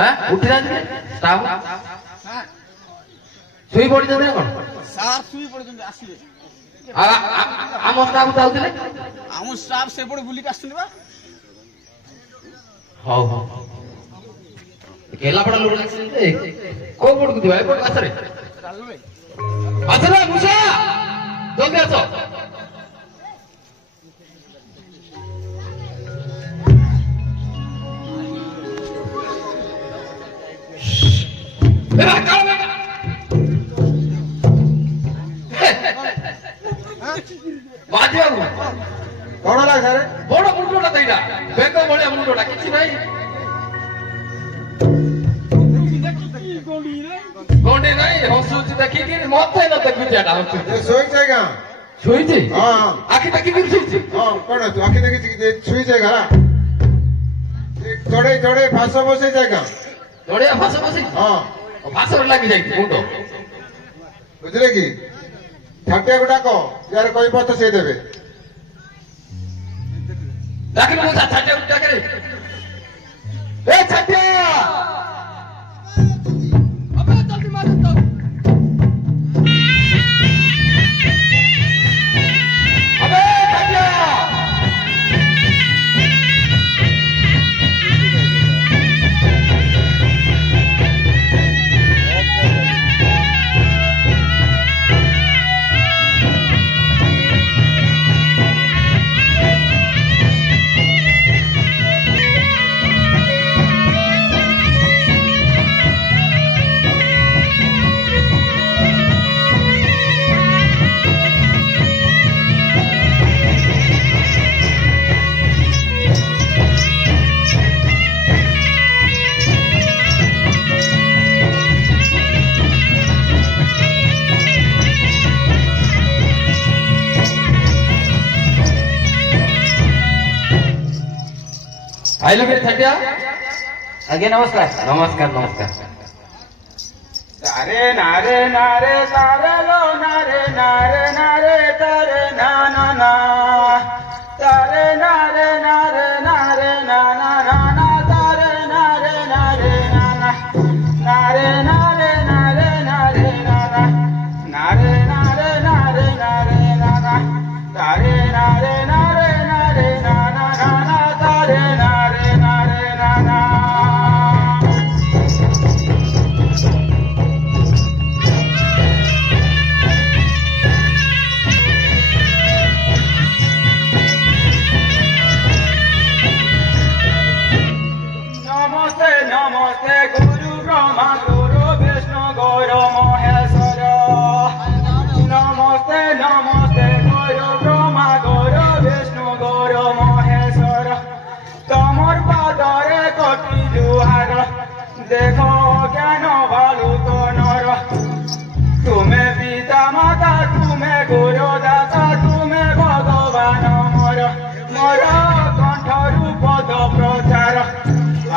হ্যাঁ উঠে যাচ্ছে স্টাফ শুই পড়িଛନ୍ତି না କଣ ସାର୍ ଶୋଇ ପଡିଛନ୍ତି ଆସିଲେ ଆମ ସ୍ଟାଫ ଯାଉଥିଲେ ଆମ ଷ୍ଟାଫ୍ ସେପଟେ ବୁଲିକି ଆସୁଛନ୍ତି ବା ହଉ ହଉ କେଲାପଡା ଲୋକ ଆସିଛନ୍ତି କୋଉ ପଟକୁ ଯିବା ଏପଟ ଆସରେ ଆସରେ ମୁଷା ଜଲ୍ଦି ଆସ ବାଜିବାକୁ କଣ ହେଲା ସାରେ ବଡ ମୁଣ୍ଡଟା ସେଇଟା ବେଙ୍ଗ ଭଳିଆ ମୁଣ୍ଡଟା କିଛି ନାହିଁ ଗଣ୍ଡି ନାହିଁ ହସୁଛି ଦେଖିକି ମତେ ନା ଦେଖୁଛି ଏଟା ହସୁଛି ଶୋଇଛେ ଗାଁ ଶୋଇଛି ହଁ ଆଖି ଦେଖିକି ଶୋଇଛି ହଁ କଣ ତୁ ଆଖି ଦେଖିଛି ଶୋଇଛେ ଗାଁ ଚଢେଇ ଚଢେଇ ଫାସ ବସେଇଛେ ଗାଁ ଚଢିଆ ଫାସ ବସି ହଁ ଫାସରେ ଲାଗି ଯାଇଛି ମୁଣ୍ଡ ବୁଝିଲେ କି ଠାଟିଆକୁ ଡାକ ଯାହାର କହିବ ତ ସେ ଦେବେ ଡାକିଲେ ମୁଁ ଛାଟିଆ ଡାକରେ ଏ ଛାଟିଆ आइलो फिर छटिया आगे नमस्कार नमस्कार नमस्कार नारे नारे नारे तारे लो नारे नारे नारे तारे ना ना ना तारे नारे नारे नारे ना ना ना ना तारे नारे नारे ना ना नारे नारे नारे नारे ना ना नारे नारे नारे नारे ना ना तारे नारे नारे नारे ना ना ना ना तारे नारे नारे ना ना नमस्ते नमस्ते गुरु ब्रह्मा गुरु विष्णु गुरु महेश्वर नमस्ते नमस्ते गुरु ब्रह्मा गुरु विष्णु गुरु महेश्वर तमर पादरे कोटि जुहार देखो ज्ञान भालु तो नर तुम्हें पिता माता तुम्हें गुरु दाता तुम्हें भगवान मोर मोर कंठरु पद प्रचार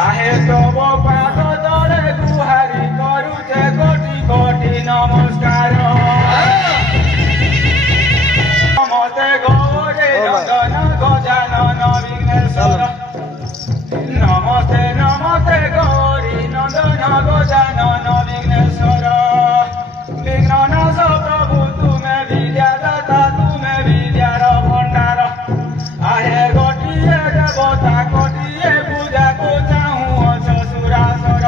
आहे तब पाद तले गुहारी करुचे कोटि कोटि नमस्कार नमस्ते गौरे नंदन गजानन विघ्नेश्वर नमस्ते नमस्ते गौरी नंदन गजानन विघ्नेश्वर विघ्ननाश प्रभु तुम्हें विद्यादाता तुम्हें विद्यार भंडार आहे गोटिए देवता कोटिए पूजा को चाहूँ ससुरासर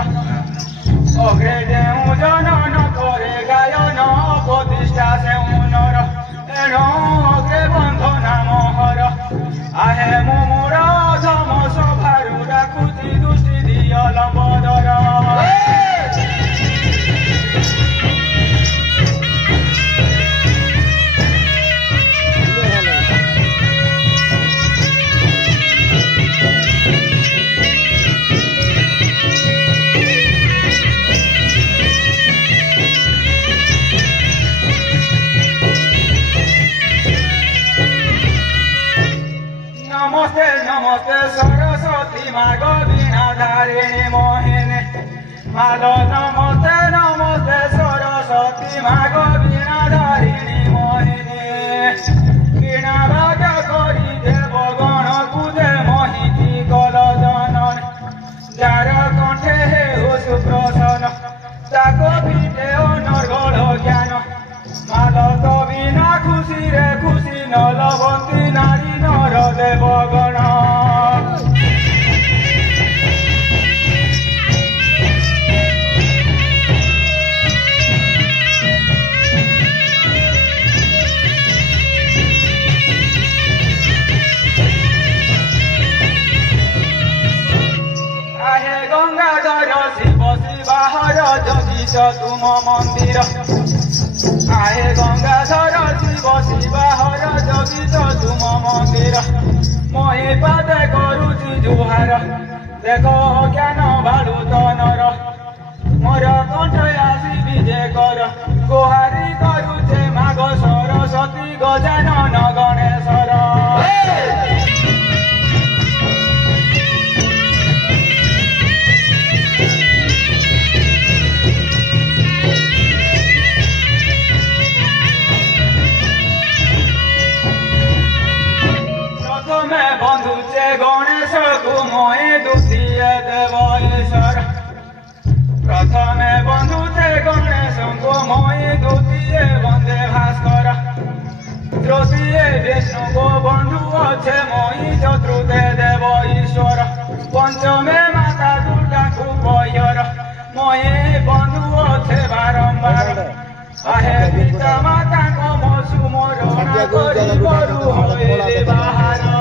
अग्रे देहूँ जनन करे गायन प्रतिष्ठा से नर एण अग्रे बंधना मोहर आहे मुमुर धम सभारू डाकुची दृष्टि दिय लंबोदर नमस्ते नमस्ते सरस्वती माग वीणा धारिणी मोहिनी मालो नमस्ते नमस्ते सरस्वती माग वीणा धारिणी मोहिनी वीणा भाग करी देव गण पूजे मोहिनी कल जनन जार कंठे हे ଜଗିଛ ତୁମ ମନ୍ଦିର ଆହେ ଗଙ୍ଗାଧର ଶିବ ଶିବାହର ଜଗିଛ ତୁମ ମନ୍ଦିର ମହି ପାଦେ କରୁଛି ଜୁହାର ଦେଖ ଜ୍ଞାନ ଭାଲୁତନର ମୋର କଣ୍ଠ ଆସି ବିଜେ କର ଗୁହାରି କରୁଛେ ମାଗ ସରସ୍ୱତୀ ଗଜାନନ ଗଣେଶର ପ୍ରଥମେ ବନ୍ଧୁଛେ ଗଣେଶକୁ ମହି ଦ୍ୱିତୀୟ ଦେବ ଈଶ୍ୱର ପ୍ରଥମେ ବନ୍ଧୁଛେ ଗଣେଶଙ୍କୁ ମହି ଦ୍ୱିତୀୟ ବନ୍ଦେ ଭାସ୍କର ତୃତୀୟ ବିଷ୍ଣୁଙ୍କୁ ବନ୍ଧୁ ଅଛେ ମହି ଚତୁର୍ଥେ ଦେବ ଈଶ୍ୱର ପଞ୍ଚମେ ମାତା ଦୁର୍ଗାଙ୍କୁ ବୟର ମହି ବନ୍ଧୁ ଅଛେ ବାରମ୍ବାର ଆହେ ପିତା ମାତାଙ୍କ ମସୁ ମରଣ କରି ବରୁ ହୋଇଲେ ବାହାର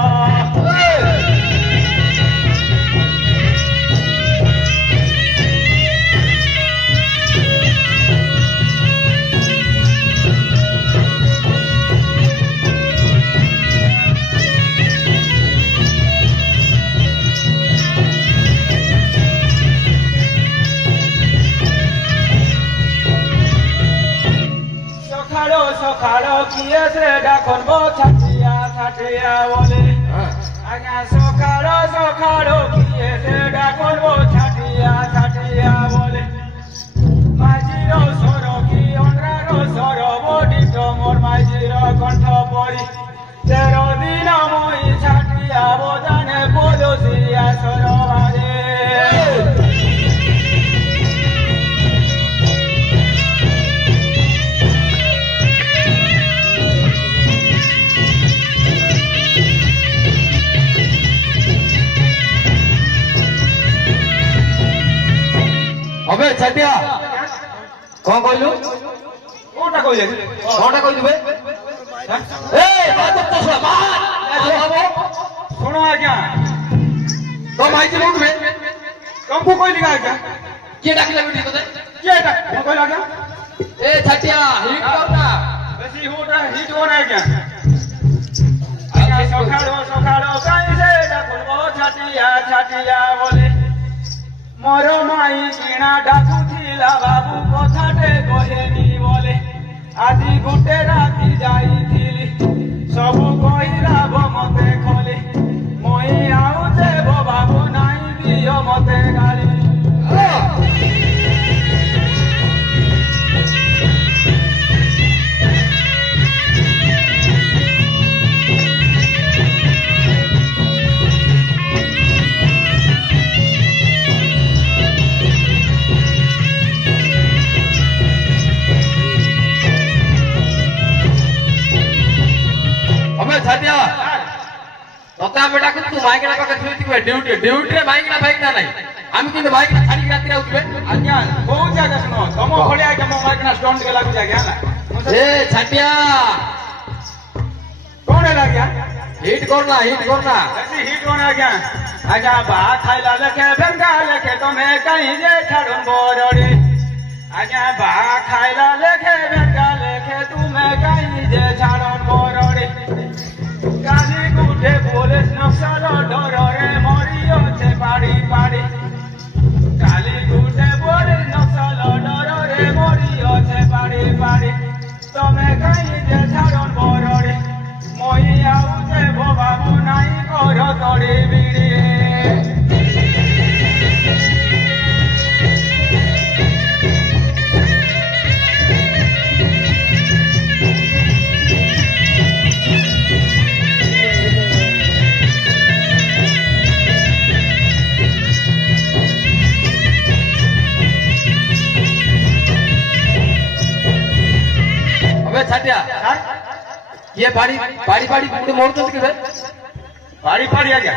ସକାଳ କିଏ ସେ ଡାକନ୍ବ ଛାଟିଆ ଛାଟିଆ ବୋଲେ ଆଜ୍ଞା ସକାଳ କିଏ ସେ ଡାକନ୍ବ ଛାଟିଆ ଛାଟିଆ ବୋଲେ ମାଝିର ସ୍ୱର କି ଅନ୍ଧାର ସ୍ୱର ବଡ଼ିଟ ମୋର ମାଝିର କଣ୍ଠ ପଡ଼ି 13 ଦିନ ମଇ ଛାଟିଆ ବଜାନେ ବୋଲସିଆ ସ୍ୱର ବାଜେ अबे छटिया कौन कहलु କୋଉଟା କହିଲେ कौनटा कहलु बे ए बात तो सुन बाबू ଶୁଣ ଆଜ୍ଞା तो माइक लोग बे ତମକୁ କହିଲି ଆଜ୍ଞା के डाकिला बेटी तोते କିଏ ଏଟା ମୁଁ କହିଲି ଆଜ୍ଞା ए छटिया हिट करना ବେଶୀ ହିଟ୍ ହୋନା ଆଜ୍ଞା ଆଜ୍ଞା ସକାଳ କାଇଁ ସେ ଡାକୁବ ଛାଟିଆ ଛାଟିଆ ବୋଲେ ମୋର ମାଇ କିଣା ଡାକୁଥିଲା ବାବୁ କଥାଟେ କହେନି ବୋଲେ ଆଜି ଗୋଟେ ରାତି ଯାଇଥିଲି ସବୁ କହିଲାବ ମତେ ଖୋଲି ମୁଇଁ ଆଉ ଦେବ ବାବୁ ନାଇଁ ଦିଅ ମତେ ଗାଳି अबे छटिया तोते हम बेटा तू माइक ना पाके थुई थिबे ड्यूटी रे माइक ना बाइक ना नाही हम किंतु माइक ना छाड़ी राती रे उठबे ଆଜ୍ଞା କୋଉ ଜାଗା ଶୁଣ ତମ ଭଳିଆ ଆଜ୍ଞା ମୋ ମାଇକିନା ଷ୍ଟୋନ୍ ଟିକେ ଲାଗୁଛି ଆଜ୍ଞା ହେଲା ए छटिया କଣ ହେଲା ଆଜ୍ଞା हिट करना ବେଶୀ ହିଟ୍ ହୋନା ଆଜ୍ଞା ଆଜ୍ଞା ବାହା ଖାଇଲା ଲେଖେ ଭେଙ୍ଗା ଲେଖେ ତମେ କାହିଁ ଯେ ଛାଡୁନ ବରଡି ଆଜ୍ଞା ବାହା ଖାଇଲା ଲେଖେ ଭେଙ୍ଗା ଲେଖେ ତୁମେ କାହିଁ ଯେ ଛାଡୁନ ବରଡି କାଲି ଗୁଟେ ପୋଲିସ ନକ୍ସଲ ଡରରେ ମରି ଅଛେ ପାଡ଼ି ପାଡ଼ି କାଲି ଗୁଟେ ପୋଲିସ ନକ୍ସଲ ଡରରେ ମରି ଅଛେ ପାଡ଼ି ପାଡ଼ି ତମେ କାହିଁ ଯେ ଛାଡୁନ ବରଡି মই ଆଉ ଦେବ ବାବୁ ନାଇଁ କର ତଡ଼ି ବିଡ଼ି अबे छटिया ये बाड़ी पुटे मोड़तो के बे ପାଡ଼ି ପାଡ଼ି ଆଜ୍ଞା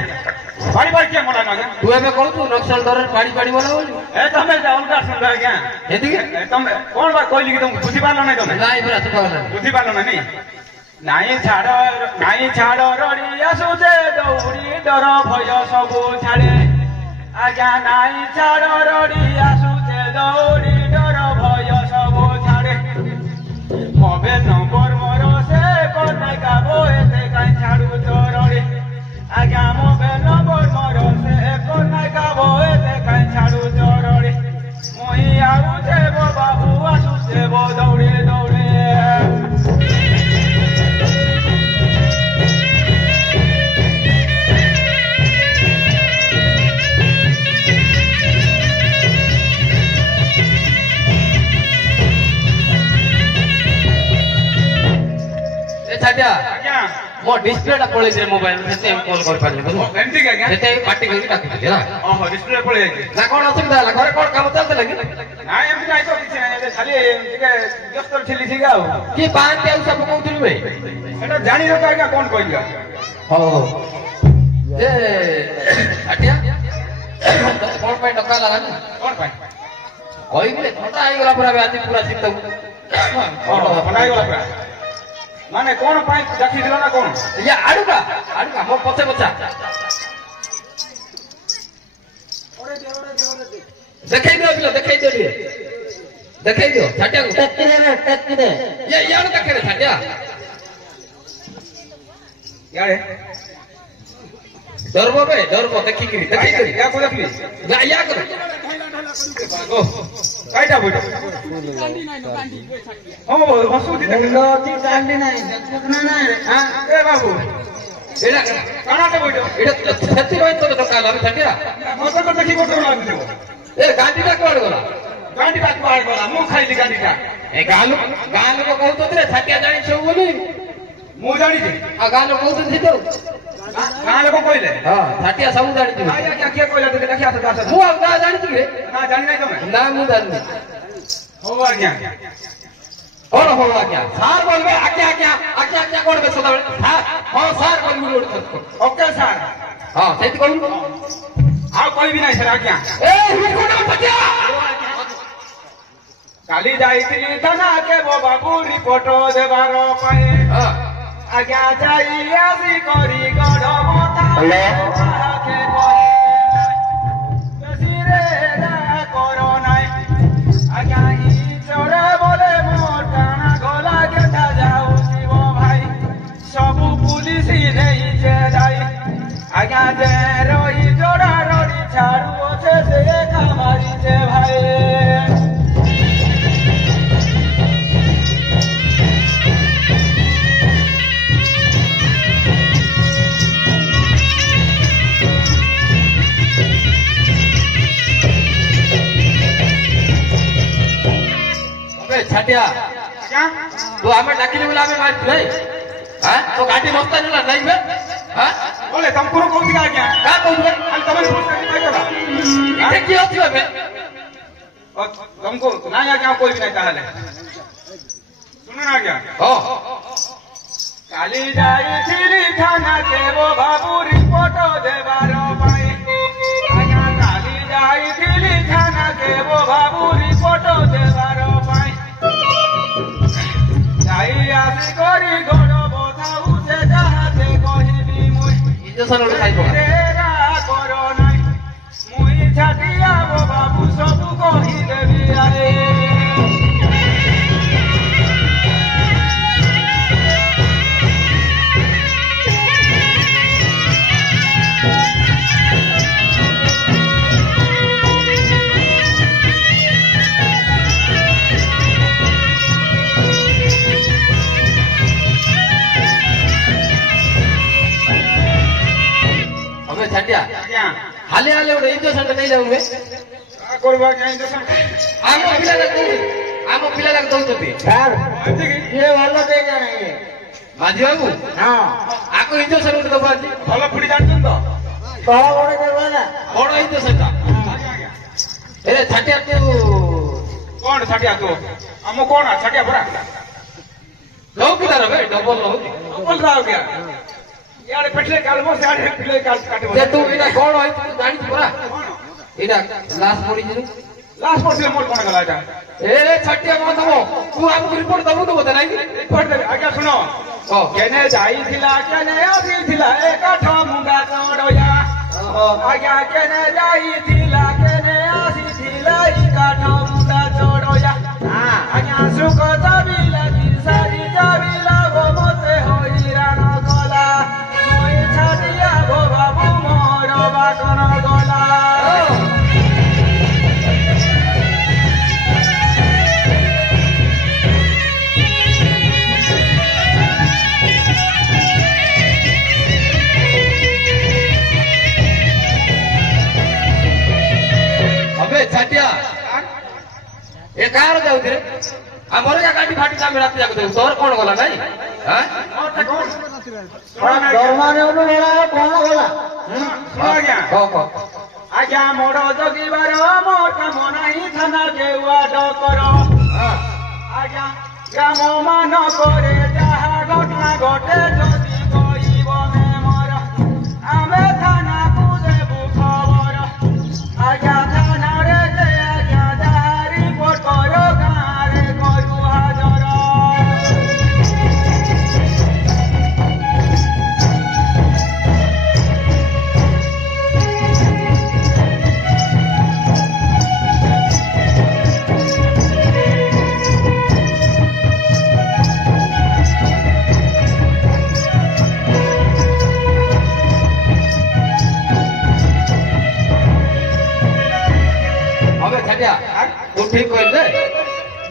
ପାଡ଼ି ପାଡ଼ି କିଏ ମନା ଆଜ୍ଞା तू एमे कहू नक्सल दर बाड़ी बोला बोली ଏ ତମେ ଅଲଗା ଶୁଣିଲ ଆଜ୍ଞା हेती के ତମେ କଣ ବା କହିଲି କି ତମକୁ ବୁଝିପାରିଲ ନାଇଁ ତମେ नाही बरा तू कहला ବୁଝିପାରିଲ ନା ନାଇଁ ଛାଡ଼ ରଡ଼ି ଆସୁଛେ ଦୌଡ଼ି ଡର ଭୟ ସବୁ ଛାଡ଼େ ଆଜ୍ଞା ନାଇଁ ଛାଡ଼ ରଡ଼ି ଆସୁଛେ ଦୌଡ଼ି ଡର ମୋ ଡିସପ୍ଲେଟା ପଳେଇଛି ମୋବାଇଲ ସେତେ କଲ୍ କରିପାରିଲି ବୁଝିଲ ଏମିତି କି ଆଜ୍ଞା ସେତେ ପାର୍ଟି କରିକି ଡାକୁଥିଲି ହେଲା ଓହୋ ଡିସପ୍ଲେ ପଳେଇ ଯାଇଛି ନା କଣ ଅସୁବିଧା ହେଲା ଘରେ କଣ କାମ ଚାଲିଥିଲା କି ନାଇଁ ଏମିତି ନାଇଁ ତ କିଛି ନାହିଁ ଏବେ ଖାଲି ଟିକେ ବ୍ୟସ୍ତ ଥିଲି ଟିକେ ଆଉ କି ପାଆନ୍ତି ଆଉ ସବୁ କହୁଥିଲି ବେ ସେଟା ଜାଣିଲ ତ ଆଜ୍ଞା କଣ କହିଲି ହଉ ହଉ ଯେ ଆଟିଆ କଣ ପାଇଁ ଡକା ଲାଗାନି କଣ ପାଇଁ କହିବି ଥଣ୍ଡା ହେଇଗଲା ପୁରା ଆଜି ପୁରା ଶୀତ ଥଣ୍ଡା ହେଇଗଲା ପୁରା ମାନେ କଣ ପାଇଁ ଡାକିଥିଲ ନା କଣ ଇଏ ଆଡୁକା ମୋ ପଛେ ପଛା ଦେଖେଇ ଦିଅ ପିଲା ଦେଖେଇ ଦିଅ ଟିକେ ଦେଖେଇ ଦିଅ ଛାଟିଆକୁ ଇଆଡୁ ଦେଖେଇ ଛାଟିଆ ଇଆଡେ ଡରବ ବେ ଡରବ ଦେଖିକିରି ଦେଖିକିରି ୟାକୁ ଦେଖିଲି ୟା କର ଓ କାଇଟା ବଇట ହଁ ହସୁଛି ଦେଖିଲ ଏ ବାବୁ ଏଇଟା କାଣାଟେ ବଇଟ ଏଇଟା ସେଥିପାଇଁ ତ ଡକା ହେଲା ଛାଟିଆ ମତେ ତ ଦେଖି ଗୋଟେ ଲାଗୁଥିବ ଏ ଗାଣ୍ଡିଟା କୁଆଡେ ଗଲା ଗାଣ୍ଡିଟା କୁଆଡେ ଗଲା ମୁଁ ଖାଇଲି ଗାଣ୍ଡିଟା ଏ ଗାଁ ଲୋକ କହୁଛନ୍ତି ରେ ଛାଟିଆ ଜାଣି ସବୁ ବୋଲି ମୁଁ ଜାଣିଛି ଆଉ ଗାଁ ଲୋକ କହୁଛନ୍ତି ସେଠୁ ଗାଁ ଲୋକ କହିଲେ ହଁ ଛାଟିଆ ସବୁ ଜାଣିଛି ନାଇଁ ଆଜ୍ଞା କିଏ କହିଲା ଟିକେ ଦେଖି ଆସ ମୁଁ ଆଉ ନା ଜାଣିଛି କି ନା ଜାଣି ନାହିଁ ତମେ ନା ମୁଁ ଜାଣିନି ହଉ ଆଜ୍ଞା କଣ ହବ ଆଜ୍ଞା ସାର୍ ବলবে ଆଜ୍ଞା ଆଜ୍ଞା ଆଜ୍ଞା ଆଜ୍ଞା করবে সদাବେଳେ ହଁ ସାର୍ বলবি ଗୋଟେ ଓକେ ସାର୍ ହଁ ସେଇଠି କହିବୁ ଆଉ କହିବି ନାହିଁ ସାର୍ ଆଜ୍ଞା ଏ ରୁକୁନା ଛାଟିଆ କାଲି ଯାଇଥିଲି ଥାନା କେବ ବାବୁ ରିପୋର୍ଟ ଦେବାର ପାଇଁ ହଁ ଆଜ୍ଞା ଯାଇ ଆସି କରି ଗଡ଼ ମତା ବେଶୀରେ କର ନାହିଁ ଆଜ୍ଞା ଇଚରେ ବୋଲେ ମୋ ଟାଣା ଗଲା କେଟା ଯାଉଥିବ ଭାଇ ସବୁ ପୁଲିସ ନେଇଛେ ଯାଇ ଆଜ୍ଞା ଯେ ରହି ଯୋଡ଼ା ରଡ଼ି ଛାଡ଼ୁ ଅଛେ ସେ କାମାରିଛେ ଭାଇ ଛାଟିଆ ଆଜ୍ଞା ତୁ ଆମେ ଡାକିଲି ବୋଲେ ଆମେ ମାରିଛୁ ହଁ ତ ଗାଡି ମସ୍ତା ନେଲା ନାଇଁ ବେ ହଁ ବୋଲେ ତମକୁ କହୁଛି ଆଜ୍ଞା କା କହୁଛୁ ଖାଲି ତମେ ଏଠି କିଏ ଅଛି ଏବେ ତମକୁ ନାଇଁ ଆଜ୍ଞା ଆଉ କହିବି ନାହିଁ ତାହେଲେ ଶୁଣ ଆଜ୍ଞା ହଁ କାଲି ଯାଇଥିଲି ଥାନା କେବ ବାବୁ ରିପୋର୍ଟ ଦେବାର ପାଇଁ ଆଜ୍ଞା କାଲି ଯାଇଥିଲି ଥାନା କେବ ବାବୁ ରିପୋର୍ଟ ଦେବାର ପାଇଁ ଯାଇ ଆସି କରି ଗୋଡ଼ ବଥାଉଛେ ଯାହାତେ କହିବି ମୁଇଁ ଇଞ୍ଜେକ୍ସନ ଗୋଟେ ଖାଇବ କର ନାହିଁ ମୁଇଁ ଛାଟିଆ ବାବୁ ସବୁ କହିଦେବି ଆରେ ଛାଟିଆ ଆଜ୍ଞା ହାଲି ହାଲି ଗୋଟେ ଇଞ୍ଜେକ୍ସନ ନେଇ ଯାଉ କରିବା ଆଜ୍ଞା ଇଞ୍ଜେକ୍ସନ ଆମ ପିଲା ଦଉଛନ୍ତି ସାର୍ ଏମିତି କି ଇଏ ଭଲ ଦେଇଛ ନାହିଁ ମାଝି ବାବୁ ହଁ ଆକୁ ଇଞ୍ଜେକ୍ସନ ଗୋଟେ ଦବା ଆଜି ଭଲ ପୁଡ଼ି ଜାଣିଛନ୍ତି ତ ତଳ ଗୋଟେ ଦେବ ନା ବଡ ଇଞ୍ଜେକ୍ସନଟା ଆଜ୍ଞା ଆଜ୍ଞା ଏ ଛାଟିଆ ତୁ କଣ ଛାଟିଆ ତୁ ଆମ କଣ ଛାଟିଆ ପରା ନଉ ପିଲାର ବେ ଡବଲ ନଉ ଡବଲ ରାଉ କିଆ ଇଆଡେ ପେଟରେ କାଲବ ସିଆଡେ ପିଲେ କାଟିବ ଯେ ତୁ ଏଇଟା କଣ ହେଇଛି ତୁ ଜାଣିଛୁ ପରା କଣ ଏଇଟା ଲାଷ୍ଟ ପଡିଛି ଲାଷ୍ଟ ବର୍ଷ ମୋର କଣ ଗଲା ଏଟା ଏ ଛାଟିଆ କଣ ଦବ ତୁ ଆମକୁ ରିପୋର୍ଟ ଦବୁ ତ ବୋଧେ ନାଇଁ ରିପୋର୍ଟ ଦେବି ଆଜ୍ଞା ଶୁଣ ହଁ କେନେ ଯାଇଥିଲା କେନେ ଆସିଥିଲା ଏ କାଠ ମୁଣ୍ଡା ଚଢୟା ଆଜ୍ଞା କେନେ ଯାଇଥିଲା କେନେ ଆସିଥିଲା ଏ କାଠ ମୁଣ୍ଡା ଚଢୟା ଆଜ୍ଞା ସୁଖ ଚାବିଲା ସାରି ଚାବିଲା ମତେ ହଇରାଣ କଲା মই ଛାଡ଼ିଆ ବାବୁ ମୋର ବାଟଣ ଗଲା ଛାଟିଆ ଏ କାହାର ଯାଉଛି ରେ ଆମର ଏକା ଗାଡି ଫାଟି ଆମେ ରାତି ଯାକ ଦେବୁ ତୋର କଣ ଗଲା ନାଇଁ ହଁ ଦରମା ନେଉନୁ ନେଲା କଣ ଗଲା? ଆଜ୍ଞା କହ ଆଜ୍ଞା ମୋର ଜଗିବାର ମୋର କାମ ନାହିଁ ଥାନା କେଉଆଟ କର ଆଜ୍ଞା ଗ୍ରାମ ମାନଙ୍କରେ ଯାହା ଘଟଣା ଘଟେ ଯଦି କହିବ ମୋର ଆମେ ଥାନାକୁ ଦେବୁ ଖବର ଆଜ୍ଞା ଥାନାରେ ଯେ ଆଜ୍ଞା ଯାହା ରିପୋର୍ଟ କର ଗାଁରେ କରୁ ହାଜର હવે છાટ્યા તું ઠીક કહી દે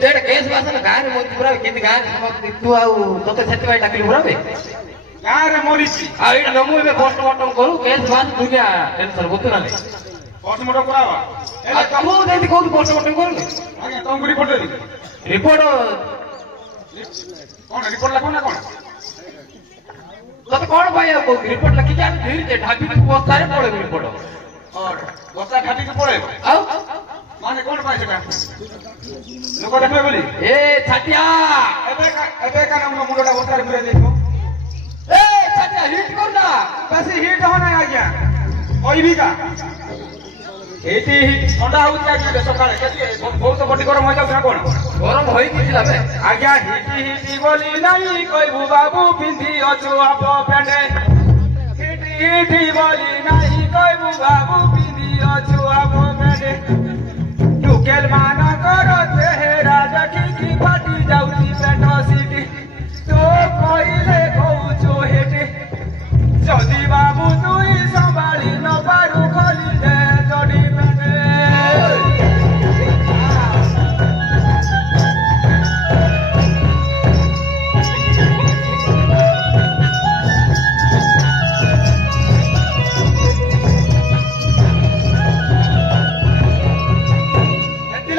જેડે કેસ વાસન ગાଁରେ મોତି ପୁରାବେ କେମିତି ଗାଁରେ ସମାପ୍ତି ତୁ ଆଉ ତତେ ସେଥିପାଇଁ ଡାକିଲି ପୁରାବେ ଗାଁରେ ମରିଛି ଆଉ ଏଇଟା ନମୁ ଏବେ ପୋଷ୍ଟମର୍ଟମ କରୁ କେସ୍ ବାସ ଦୁନିଆ ଟେନସନ ବୁଝୁ ନା ପୋଷ୍ଟମର୍ଟମ କରାବା ତୁ ଯେମିତି କହୁଛୁ ପୋଷ୍ଟମର୍ଟମ କରୁନି ଆଜ୍ଞା ତମକୁ ରିପୋର୍ଟ ଦେବି ରିପୋର୍ଟ କଣ ରିପୋର୍ଟ ଲେଖ ନା କଣ ତତେ କଣ ପାଇଁ ଆଉ କହୁଛି ରିପୋର୍ଟ ଲେଖିକି ଆମେ ଧୀରେ ଢାବିକି ବସ୍ତାରେ ପଳେଇବୁ ରିପୋର୍ଟ ବସ୍ତା ଖାଟିକି ପଳେଇବ ଆଉ ମାନେ କଣ ପାଇଁ ସେଟା ଲୋକ ଦେଖିବେ ବୋଲି ଏ ଛାଟିଆ ଏବେ କାନ ମୁଣ୍ଡଟା ବସ୍ତାରେ ପୁରେଇ ଦେଇଥିବ ଏ ଛାଟିଆ ହିଟ କର ନା ବେଶୀ ହିଟ୍ ହ ନାହିଁ ଆଜ୍ଞା କହିବି କା ଏଇଠି ଥଣ୍ଡା ହଉଛି ଆଜ୍ଞା ସକାଳେ କେତେ ବହୁତ ବଡି ଗରମ ହେଇଯାଉଛି ନା କଣ ଗରମ ହୋଇକି ଥିଲା ବେ ଆଜ୍ଞା ହିଟି ବୋଲି ନାହିଁ କହିବୁ ବାବୁ ପିନ୍ଧି ଅଛୁ ଆପ ପେଣ୍ଡେ ହିଟି ବୋଲି ନାହିଁ କହିବୁ ବାବୁ ପିନ୍ଧି ଅଛୁ ଆପ ପେଣ୍ଡେ ଟୁକେଲ ମାନଙ୍କର ଚେହେରା ଦେଖିକି ଫାଟି ଯାଉଛି ପେଟ ସିଟି ତୁ କହିଲେ କହୁଛୁ ହେଠି ଯଦି ବାବୁ ତୁଇ ସମ୍ଭାଳି ନ ପାରୁ ଖୋଲି ଦେ ଜଡି ପେଣ୍ଡେ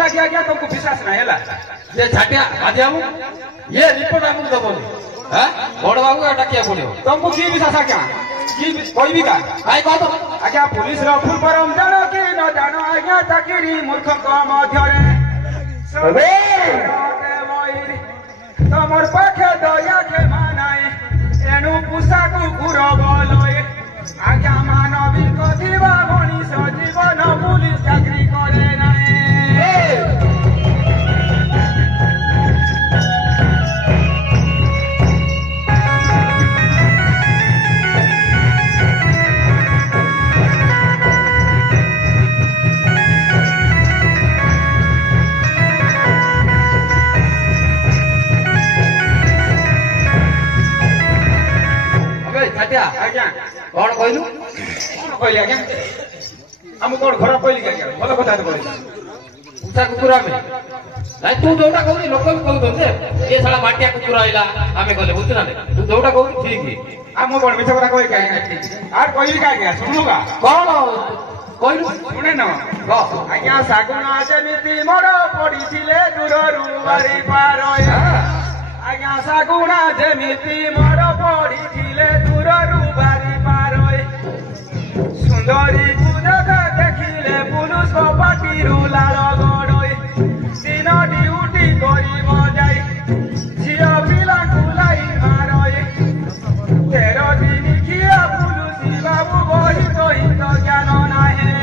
ଆଜ୍ଞା ଆଜ୍ଞା ତମକୁ ବିଶ୍ୱାସ ନାହିଁ ହେଲା ସେ ଛାଟିଆ ଆଜି ଆମକୁ ଇଏ ରିପୋର୍ଟ ଆମକୁ ଦବନି ବଡ ବାବୁ ଡାକିବାକୁ ପଡିବ ତମକୁ କି ବିଶ୍ୱାସ ଆଜ୍ଞା କି କହିବି କା କାଇଁ କହ ତ ଆଜ୍ଞା ପୁଲିସର ଫୁଲ୍ ଫରମ ଜାଣ କି ନ ଜାଣ ଆଜ୍ଞା ଚାକିରି ମୂର୍ଖଙ୍କ ମଧ୍ୟରେ ତମର ପାଖେ ଦୟା କ୍ଷମା ନାହିଁ ଏଣୁ ପୁଷାକୁ ପୁର ବଲଏ ଆଜ୍ଞା ମାନବିକ ଥିବା ମଣିଷ ଜୀବନ ପୁଲିସ ଚାକିରି କରେ ନାହିଁ ଛାଟିଆ ଆଜ୍ଞା କଣ କହିଲୁ କଣ କହିଲି ଆଜ୍ଞା ଆମକୁ କଣ ଖରାପ କହିଲି କି ଆଜ୍ଞା ଭଲ କଥା କହିଲି ପୁଷା କୁକୁର ଆମେ ନାଇଁ ତୁ ଯୋଉଟା କହୁଛୁ ଲୋକ ବି କହୁଛନ୍ତି ଯେ ଏ ସାରା ମାଟିଆ କୁକୁର ଆଇଲା ଆମେ ଗଲେ ବୁଝୁ ନା ତୁ ଯୋଉଟା କହୁଛୁ ଠିକ ଆଉ ମୁଁ କଣ ମିଛ କଥା କହିଲି ଆଜ୍ଞା ଆର କହିଲି କା ଆଜ୍ଞା ଶୁଣୁ କା କଣ କହିଲୁ ଶୁଣେ ନ କହ ଆଜ୍ଞା ଶାଗୁଣା ଯେମିତି ମୋର ପଡିଥିଲେ ଦୂରରୁ ବାରି ପାର ଆଜ୍ଞା ଶାଗୁଣା ଯେମିତି ମୋର ପଡିଥିଲେ ଦୂରରୁ ବାରି ପାର ସୁନ୍ଦରୀ ପୂଜକ ଦେଖିଲେ ପୁରୁଷ ପାଟିରୁ ଲାଳ ଗଡଇ ଦିନ ଡିଉଟି କରିବ ଯାଇ ଝିଅ ପିଲାଙ୍କୁ লাই ମାରଇ 13 ଦିନ କିଆ ପୁଲୁସି ବାବୁ ବହି ସହିତ ଜ୍ଞାନ ନାହିଁ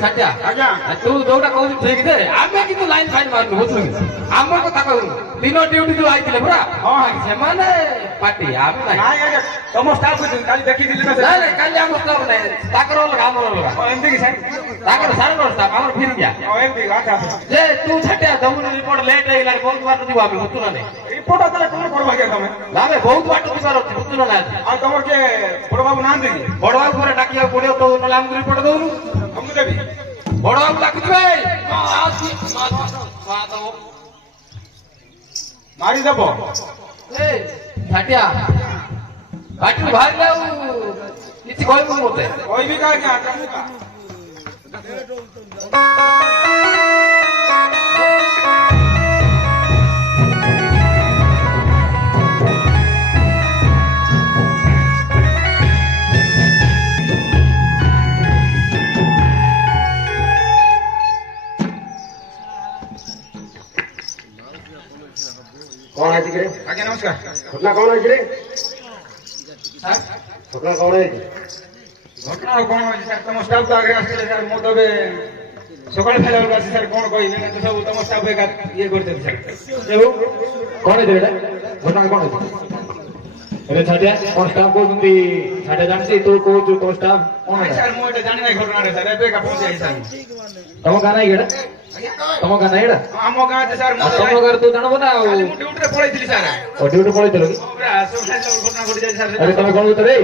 ଛାଟିଆ ଆଜ୍ଞା ତୁ ଯୋଉଟା କହୁଛୁ ଠିକ ଯେ ଆମେ କିନ୍ତୁ ଲାଇନ ଫାଇନ ମାରୁନୁ ବୁଝୁନୁ ଆମର କଥା କହୁନୁ ଦିନ ଡ୍ୟୁଟି ଯୋଉ ଆଇଥିଲେ ପୁରା ହଁ ସେମାନେ ପାର୍ଟି ଆମେ ନାହିଁ ନାଇଁ ଆଜ୍ଞା ତମ ଷ୍ଟାଫ୍ କାଲି ଦେଖିଥିଲି ନା ନାଇଁ ନାଇଁ କାଲି ଆମ ଷ୍ଟାଫ୍ ନାହିଁ ତାଙ୍କର ଅଲଗା ଆମର ଅଲଗା ଏମିତି କି ସାର୍ ତାଙ୍କର ସାରଙ୍କର ଷ୍ଟାଫ୍ ଆମର ଫିରି ଦିଆ ଏମିତି ଆଚ୍ଛା ଯେ ତୁ ଛାଟିଆ ଦମୁନି ରିପୋର୍ଟ ଲେଟ୍ ହେଇଗଲାଣି ବହୁତ ବାଟ ଯିବ ଆମେ ବୁଝୁ ନା ନାଇଁ ରିପୋର୍ଟ ତାହେଲେ କଣ କରିବ ଆଜ୍ଞା ତମେ ଆମେ ବହୁତ ବାଟ ଯିବାର ଅଛି ବୁଝୁ ନା ଆଜି ଆଉ ତମର କିଏ ବଡ ବାବୁ ନାହାନ୍ତି କି ବଡ ବାବୁ ଘରେ ଡାକିବାକୁ ପଡିବ ତ ନହେଲେ ଆମକୁ ରିପୋର୍ଟ ଦଉନୁ ତମକୁ ଦେବି ବଡ ବାବୁ ଡାକୁଥିବେ ମାରିଦେବ ଏ ଛାଟିଆ ପାଟିରୁ ବାହାରିଲେ ଆଉ କିଛି କହିବୁନି ମତେ କହିବି କା ଆଜ୍ଞା କହିବି କା? କଣ ହେଇଛି କିରେ? ଆଜ୍ଞା ନମସ୍କାର ଘଟଣା କଣ ହେଇଛି ରେ? ସାର୍ ଘଟଣା କଣ ହେଇଛି? ଘଟଣା ଆଉ କଣ ଅଛି ସାର୍ ତମ ଷ୍ଟାଫ୍ ତ ଆଗରେ ଆସିଥିଲେ ସାର୍ ମୁଁ ତ ଏବେ ସକାଳେ ଖାଇଲା ବେଳକୁ ଆସି ସାର୍ କଣ କହିବି ନା ତ ସବୁ ତମ ଷ୍ଟାଫ୍ ଏକା ଇଏ କରିଦେବି ସାର୍ କଣ ହେଇଛି ଏଇଟା? ଘଟଣା କଣ ହେଇଛି? ଏବେ ଛାଟିଆ କଣ ଷ୍ଟାଫ୍ କହୁଛନ୍ତି? ଛାଟିଆ ଜାଣିଛି ତୁ କହୁଛୁ ତୋ ଷ୍ଟାଫ୍ କଣ ନାଇଁ ହେଲା? ସାର୍ ମୁଁ ଏଇଟା ଜାଣି ନାହିଁ ଘଟଣାରେ ସାର୍ ଏବେ ଏକା ପହଞ୍ଚି ସାର୍ ତମ ଗାଁ ନାହିଁ ଏଇଟା? ତମ ଗାଁ ନାହିଁ ଏଇଟା? ଆମ ଗାଁରେ ସାର୍ ମୁଁ ତମ ଗାଁରେ ତୁ ଜାଣବ ନା ଆଉ କାଲି ମୁଁ ଡ୍ୟୁଟିରେ ପଳେଇଥିଲି ସାର୍ ଡ୍ୟୁଟି ପଳେଇଥିଲ କି? ହଁ ପୁରା ସକାଳେ ସବୁ ଘଟଣା ଘଟି ଯାଇଛି ସାର୍ ଆରେ ତମେ କଣ କହୁଛ ରେ?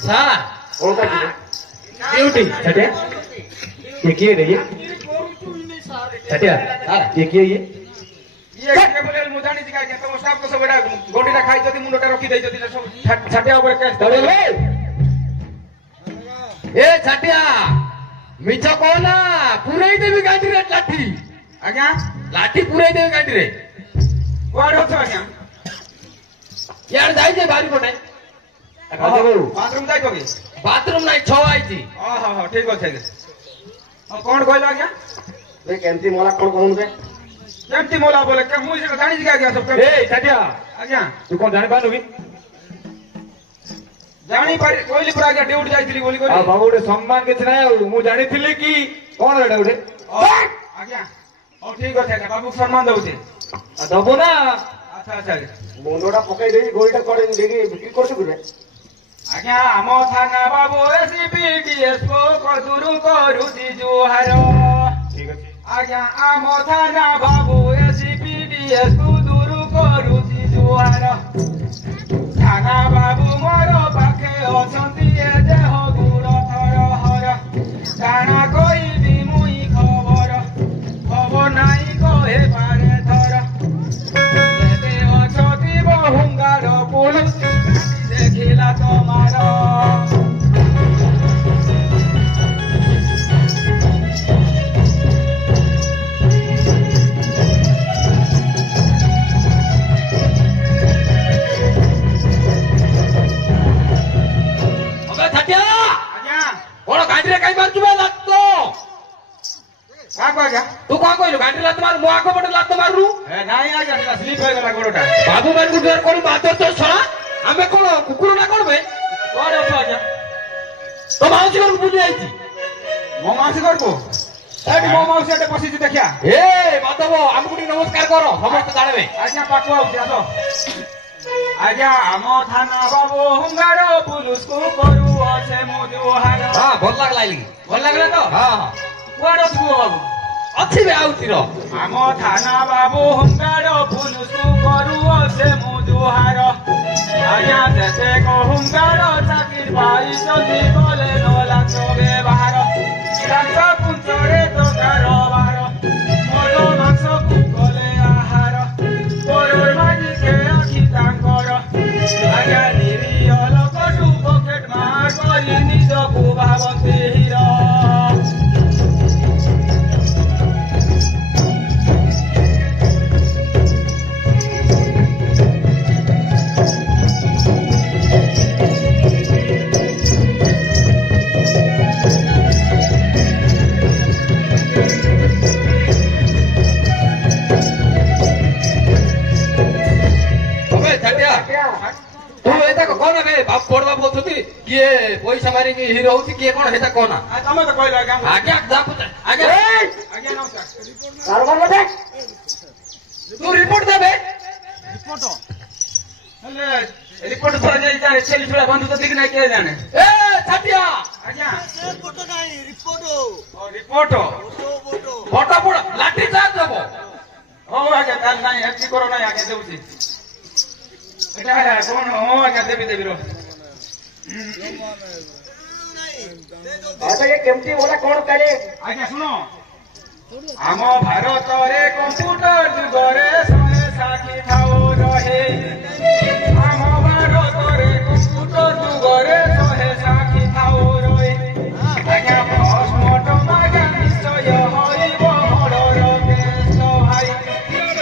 ସାର୍ କଣ କରୁଛୁ? ଡ୍ୟୁଟି ଛାଟିଆ କିଏ ରେ ଇଏ? ଛାଟିଆ କିଏ ଇଏ? ଇଏ କିଏ ବୋଲେ ମୁଁ ଜାଣିଛି କି ଆଜ୍ଞା ତମ ଷ୍ଟାଫ୍ ତ ସବୁ ଏଇଟା ଗଣ୍ଡିଟା ଖାଇଛନ୍ତି ମୁଣ୍ଡଟା ରଖି ଦେଇଛନ୍ତି ସବୁ ଛାଟିଆ ଉପରେ କେସ୍ ତଳେ ବେ! ଏ ଛାଟିଆ ମିଛ କହନା ପୁରେଇ ଦେବି ଗାଡିରେ ଲାଠି ଆଜ୍ଞା ଲାଠି ପୁରେଇ ଦେବି ଗାଡିରେ କୁଆଡେ ଅଛ ଆଜ୍ଞା ଇଆଡେ ଯାଇଛେ ବାରିପଟେ ବାଥରୁମ୍ ଯାଇଛ କି ବାଥରୁମ ନାଇଁ ଛଅ ଆଇଛି ହଁ ହଁ ଠିକ ଅଛି ଆଜ୍ଞା ହଁ କଣ କହିଲ ଆଜ୍ଞା ବେ କେମିତି ମଲା କଣ କହୁନୁ ବେ? କେମିତି ମୋଲା ବୋଲେ ମୁଁ ସେଟା ଜାଣିଛି କି ଆଜ୍ଞା ସବୁ ଏ ଛାଟିଆ ଆଜ୍ଞା ତୁ କଣ ଜାଣିପାରୁନୁ କି? ଜାଣିପାରି କହିଲି ପୁରା ଆଜ୍ଞା ଡ୍ୟୁଟି ଯାଇଥିଲି ବୋଲି ଆଉ କହିଲି ବାବୁ ଗୋଟେ ସମ୍ମାନ କିଛି ନାହିଁ ଆଉ ମୁଁ ଜାଣିଥିଲି କି କଣ ଏଇଟା ଗୋଟେ ଆଜ୍ଞା ହଉ ଠିକ ଅଛି ଆଜ୍ଞା ବାବୁକୁ ସମ୍ମାନ ଦଉଛି ଦବୁ ନା ଆଚ୍ଛା ଆଚ୍ଛା ଆଜ୍ଞା ମୁଣ୍ଡଟା ପକେଇ ଦେଇ ଗୋଇଟା କଡେଇ ଦେଇକି ବିକ୍ରି କରୁଛୁ କି ବେ? ଆଜ୍ଞା ଆମ ଥାନା ବାବୁ ଏସିପିଡିଏସ୍ଓ କଦୁରୁ କରୁଛି ଜୁହାର ଠିକ ଅଛି ଆଜ୍ଞା ଆମ ଥାନା ବାବୁ ଏସିପିଡିଏସ୍କୁ ଦୂରୁ କରୁଛି ଜୁହାର ଥାନା ବାବୁ ମୋର ପାଖେ ଅଛନ୍ତି ଏ ଦେହ ଗୁଡ଼ ଥର ହର କାଣା କହିବି ମୁଇଁ ଖବର ନାହିଁ କହେ ପାରେ ଥର ଏତେ ଅଛନ୍ତି ବହୁଙ୍ଗାର ପୁଲିସ ଦେଖିଲା ତମାର ଅବେ ଛାଟିଆ ଆଜ୍ଞା କଣ ଗାଡିରେ କାଇଁ ମାରୁଛୁ ବେ ଲାତ କାହାକୁ ଆଜ୍ଞା ତୁ କଣ କହିଲୁ ଗାଡିରେ ଲାତ ମାରୁ ମୋ ଆଗ ପଟେ ଲାତ ମାରୁ ଏ ନାଇଁ ଆଜ୍ଞା ସେଟା ସ୍ଲିପ୍ ହେଇଗଲା ଗୋଡଟା ବାବୁ ମାନଙ୍କୁ ଜୋର କରି ମାତ୍ର ତ ଛଡା ଆମେ କଣ କୁକୁର ନା କଣ ବେ କୁଆଡେ ଅଛ ଆଜ୍ଞା ତୋ ମାଉସୀ ଘରକୁ ବୁଲି ଯାଇଛି ମୋ ମାଉସୀ ଘରକୁ ଏଠି ମୋ ମାଉସୀ ଏଠି ବସିଛି ଦେଖିଆ ଏ ମାଧବ ଆମକୁ ଟିକେ ନମସ୍କାର କର ସମସ୍ତେ ଜାଣିବେ ଆଜ୍ଞା ପାଖକୁ ଆଉଛି ଆସ ଆଜ୍ଞା ଆମ ଥାନା ବାବୁ ହୁଙ୍ଗାର ପୁଲିସକୁ କରୁଅଛେ ମୁଁ ଜୁହାର ହଁ ଭଲ ଲାଗିଲା ଇଲି ଭଲ ଲାଗିଲା ତ ହଁ କୁଆଡେ ଅଛୁ ବାବୁ ଅଛି ବେ ଆଉଥିର ଆମ ଥାନା ବାବୁ ହୁଙ୍ଗାର ପୁଲିସକୁ କରୁଅଛେ ମୁଁ ଜୁହାର ଆଜ୍ଞା ଯେତେ କହୁଙ୍ଗାର ଚାକିରି ପାଇଛନ୍ତି ଗଲେ ନ ଲାଞ୍ଚ ବ୍ୟବହାର ଲାଞ୍ଚ କୁଞ୍ଚରେ ତ କାରବାର ମଦ ମାଂସକୁ ଗଲେ ଆହାର କରୋଡ଼ ମାଗିକେ ଆଖି ତାଙ୍କର ଆଜ୍ଞା ନିରୀହ ଲୋକଠୁ ପକେଟ ମାର କରି ନିଜକୁ ଭାବନ୍ତି ହୀର ତମେ ଛାଟିଆ ତୁ ଏଇଟା କହନା ବେ ବାବୁ ବଡ ବାବୁ ଅଛନ୍ତି କିଏ ପଇସା ମାରିକି ହିରୋ ହଉଛି କିଏ କଣ ସେଇଟା କହନା ତମେ ତ କହିଲ ଆଜ୍ଞା ଆଜ୍ଞା ଆଜ୍ଞା ଆଜ୍ଞା ନମସ୍କାର କାରବାର ବେ! ତୁ ରିପୋର୍ଟ ଦେବେ ହେଲେ ରିପୋର୍ଟ କରାଯାଇ ତାର ଛେଲି ଛୁଆ ବାନ୍ଧୁଛନ୍ତି କି ନାଇଁ କିଏ ଜାଣେ ଏ ଛାଟିଆ ଆଜ୍ଞା ରିପୋର୍ଟ ନାହିଁ ରିପୋର୍ଟ ରିପୋର୍ଟ ଫଟୋ ଫଟ ଲାଠି ଚାର୍ଜ ଦବ ହଉ ଆଜ୍ଞା ତାହେଲେ ନାଇଁ ଏଠି କର ନାଇଁ ଆଜ୍ଞା ଦେଉଛି ଏଟା କଣ ହଉ ଆଜ୍ଞା ଦେବି ର ଆଚ୍ଛା ଏ କେମିତି ବୋଲା କଣ କାଳେ ଆଜ୍ଞା ଶୁଣ ଆମ ଭାରତରେ କମ୍ପ୍ୟୁଟର ଯୁଗରେ ଶହେ ଷାଠି ଥାଉ ରହେ ଆମ ଭାରତରେ କମ୍ପ୍ୟୁଟର ଯୁଗରେ ଶହେ ଷାଠି ଥାଉ ରହେ ଆଜ୍ଞା ପ୍ରଶ୍ନଟ ଆଜ୍ଞା ନିଶ୍ଚୟ ହରିବ ବଡ଼ର ବେଶ ଭାଇ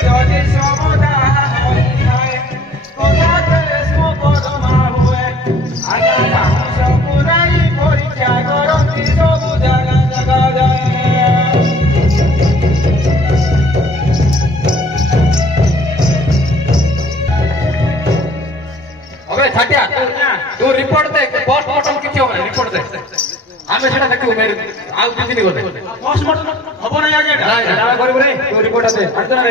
ଯଦି ସମଦା ହୋଇଥାଏ କଥା ଦେଶ ପଦମା ହୁଏ ଆଜ୍ଞା ବାଉଁଶ ପୁରାଇ ପରୀକ୍ଷା କରନ୍ତି ସବୁ ଜାଗା ଜାଗା ଯାଏ अबे छाटिया तू रिपोर्ट दे पोस्टमार्टम किछि होबे रिपोर्ट दे आमे सेटा देखिबो मेरे आउ किछि नि गले पोस्टमार्टम हबो नै आज्ञा ନା କରିବୁ ରେ ତୁ ରିପୋର୍ଟ ଦେ ଆଣି ନା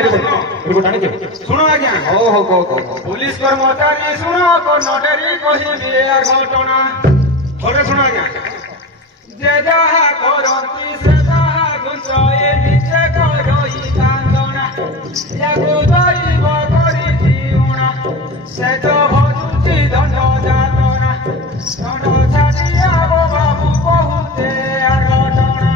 ରିପୋର୍ଟ ଆଣିଛୁ ଶୁଣ ଆଜ୍ଞା ହଉ କହ पुलिस कर्मचारी शुण कन्नटेरी कहबी ए घटना घरे शुण आज्ञा जे जहा करती से जहा घुंचए निचे करई कांदना याको दैव करी जीवना से तो भजुची दंड जातना दंड छाड़िया बाबू बहुते घटना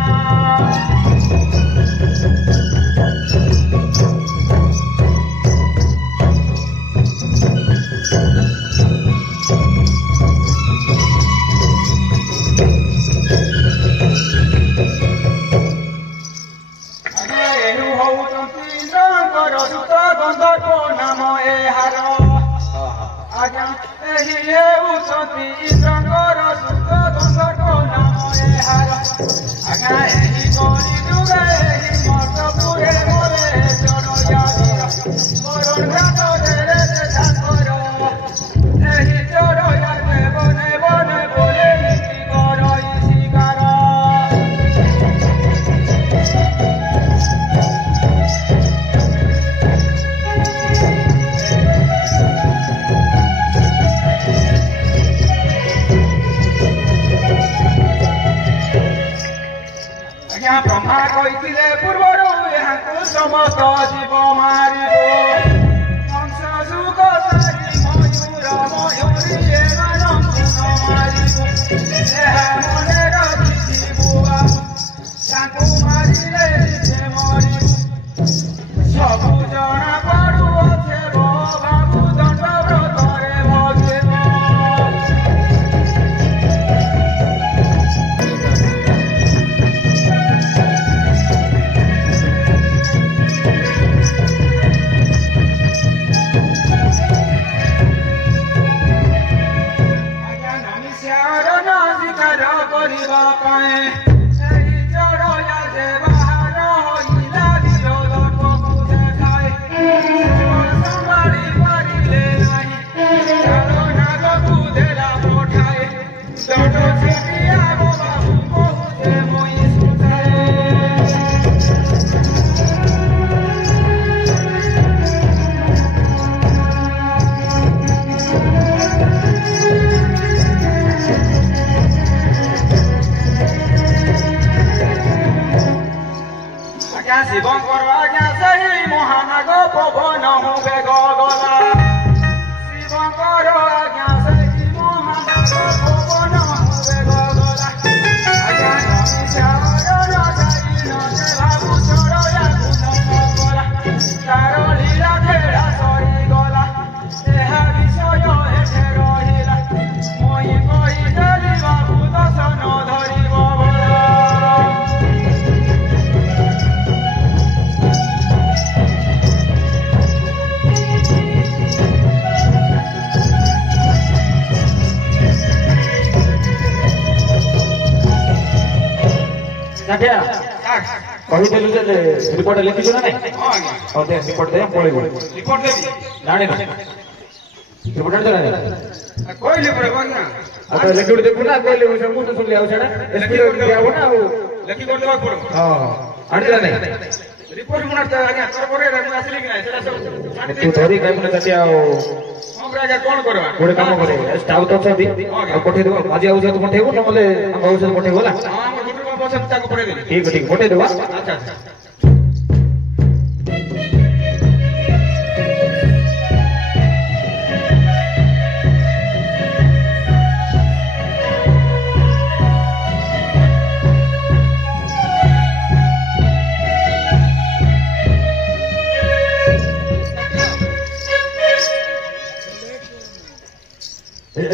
नाम एहार आज्ञा एही हेउछन्ति इन्द्रଙ୍କର ସୁତ ଗନ୍ଧର୍ପ ନାମ ଏହାର ଆଜ୍ଞା ଏହି କଳି ଯୁଗେ ଏହି ମର୍ତ୍ତପୁରେ ମୋରେ ଚଢ଼ୟାଦିର କରଣ ଘାଟରେ ତାଙ୍କର ଏହି ଚଢ଼ୟା ବନେ ବନେ ବୋଲେ ନୀତି କରଇ ଶିକାର ब्रह्मा कहते पूर्वर यहाँ समस्त जीव मारिब कंस सुख सारी मयूर मयूरी एମାନଙ୍କୁ मारिब मने रखिथिबु बाबू ତାଙ୍କୁ ମାରିଲେ ନିଜେ ମରିବୁ ସବୁ ଜଣା ପଡୁଅଛେ ବାବୁ ଦଣ୍ଡ ବ୍ରତରେ ଭଗିବ କରିବା ପାଇଁ ସେହି ଚଢ଼ୟା ଯେ ବାହାର ହୋଇଲା ଦିଅ ଦର୍ପକୁ ଦେଖାଏ ସମ୍ଭାଳି ପାରିଲେ ନାହିଁ ଚାଲ ନାଗକୁ ଦେଲା ପଠାଏ ଦଣ୍ଡ ଛିଟିଆ ବାବୁ କହୁଛେ ମୁଇଁ ସୁଧାଏ ଶିବଙ୍କର ଆଜ୍ଞା ସେହି ମହାନାଗ ପବନ ବେଗ ଗଲା ଶିବଙ୍କର ଆଜ୍ଞା ସେହି ମହାନାଗ ପବନ ବେଗ ଗଲା ଆଜ୍ଞା ନମିଷାର ଯାଇ ନଜେ ଭାବୁ ଚଢ଼ୟାକୁ ଦଣ୍ଡ କଲା ତାର ଲୀଳା ଖେଳା ସରିଗଲା ଏହା ବିଷୟ ଏଠେ ରହିଲା ମୁଇଁ କହିଦେଲି ବାବୁ ଦର୍ଶନ ଧରିବ ଛାଟିଆ କହିଦେଲୁ ଯେ ରିପୋର୍ଟ ଲେଖିଛୁ ନା ନାଇଁ ହଉ ଦେ ରିପୋର୍ଟ ଦେ ପଳେଇବୁ ରିପୋର୍ଟ ଦେବି ଜାଣିନ ରିପୋର୍ଟ ଆଣିଛ ନା କହିଲେ ପଡ଼ିବ ଆଜ୍ଞା ଆଉ ତ ଲେଖି ଗୋଟେ ଦେବୁ ନା କହିଲେ ମୁଁ ତ ଶୁଣିଲି ଆଉ ସେଟା ଏସପି ଦିଆହବ ନା ଆଉ ଲେଖି କରିଦେବାକୁ ପଡ଼ିବ ହଁ ଆଣିଛ ନା ନାଇଁ ରିପୋର୍ଟ ଗୁଣା ଆଜ୍ଞା ତୋର ପରେ ମୁଁ ଆସିଲି କି ନାହିଁ ସେଟା ସବୁ ତୁ ଧରି ଖାଇବୁ ନା ଛାଟିଆ ଆଉ ହଁ ଆଜ୍ଞା କଣ କରିବା ଗୋଟେ କାମ କରେ ଷ୍ଟାଫ୍ ତ ଅଛନ୍ତି ଆଉ ପଠେଇଦେବ ଆଜି ଔଷଧ ପଠେଇବୁ ନହେଲେ ଆମ ଔଷଧ ପଠେଇବୁ ହେଲା ହଁ ଆମ ଗୋଟେ ପଇସା ତାକୁ ପଠେଇଦେବି ଠିକ ଠିକ ପଠେଇଦେବା ଆଚ୍ଛା ଆଚ୍ଛା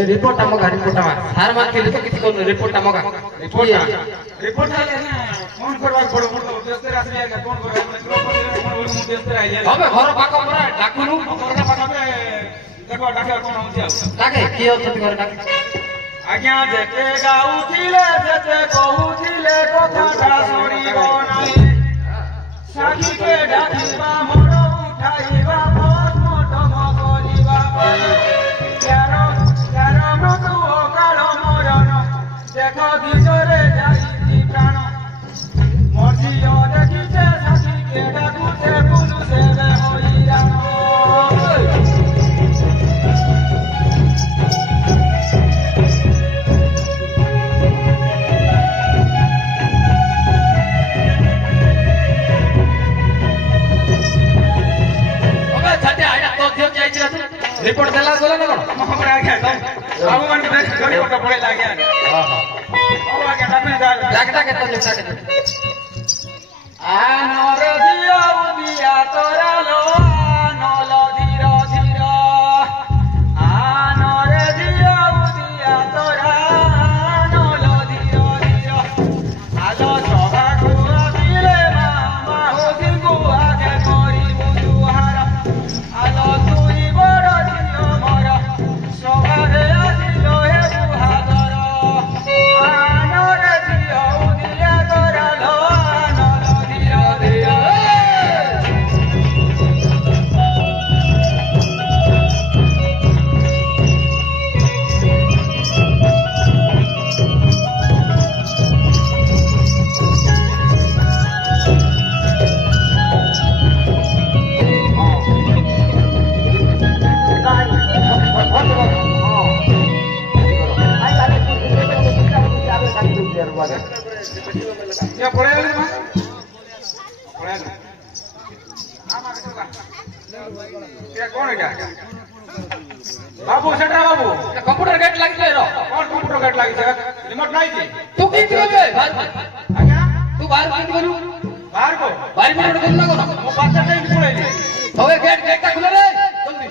ରିପୋର୍ଟ ମଗା ସାର୍ ମାର୍କେଟ ତ କିଛି କରୁନି ରିପୋର୍ଟ ମଗା ରିପୋର୍ଟ ହେଲେ ନା ଫୋନ କରିବାକୁ ପଡିବ ମୁଁ ତ ବ୍ୟସ୍ତରେ ଆସିଲି ଆଜ୍ଞା ଫୋନ କରିବା ମୁଁ ବ୍ୟସ୍ତରେ ଆଇଲି ତମେ ଘର ପାଖ ପରା ଡାକୁନୁ ଘରଟା ପାଖରେ ଦେଖ ଡାକିବା କଣ ହଉଛି ଆଉ ଡାକେ କିଏ ଅଛନ୍ତି ଘରେ ଡାକେ ଆଜ୍ଞା ଯେତେ ଗାଉଥିଲେ ଯେତେ କହୁଥିଲେ କଥାଟା ଶୁଣିବ ନାହିଁ ସାକ୍ଷୀକେ ଡାକିବା ମୋର ଉଠାଇବା ପଦ୍ମଟମ କରିବା ଯାର ମୃତ୍ୟୁ ଅକାଳ ମରଣ ଦେଖ ଦିଗରେ ଯାଇଛି ପ୍ରାଣ ମଝିଅ ଦେଖିଛେ ସାକ୍ଷୀକେ ଡାକୁଛେ ପୁଲୁଷେ ହଇରାଣ ରିପୋର୍ଟ ଦେଲା ଗଲା ନା କଣ ଆମର ଆଜ୍ଞା ବାବୁ ମାନେ ଗରିବ ଟା ପଳେଇଲା ଆଜ୍ଞା ହଉ ଆଜ୍ଞା ଡାକେ ଡାକେ ତ ଡାକେ ଆନର ଦିଅ ଉଦିଆ ତୋରା लो ଆନଲ ଧୀର ଧୀର ଆନରେ ଦିଅ ଉଦିଆ ତୋରା ଆନଲ ଧୀର ଧୀର ଆଲ ସଭାକୁ ଆସିଲେ ମାମା ହୋସିକୁ ଆଗେ କରିବୁ ଜୁହାର ଆଲ ତୁଇ ବଡ଼ ଝିଅ ମୋର ସଭାରେ ଆସିଲ ହେ ବୁହାଦର ଆନରେ ଦିଅ ଉଦିଆ ତୋରା लो ଆନଲ ଧୀର ଧୀର Ya por ahí más. Por ahí. क्या कौन है क्या बाबू सेटा बाबू କମ୍ପ୍ୟୁଟର ଗେଟ୍ ଲାଗିଛି ର कौन कंप्यूटर गेट लगी सर रिमोट नहीं थी ତୁ କେମିତି ଗଲୁ क्या ତୁ ବାହାର କେମିତି ଗଲୁ बाहर को ବାରି ମିନିଟ୍ ଗଲୁ ନା କଣ वो बात टाइम पड़े હવે ગેટ ગેટଟା ଖୋଲ ରେ ଜଲ୍ଦି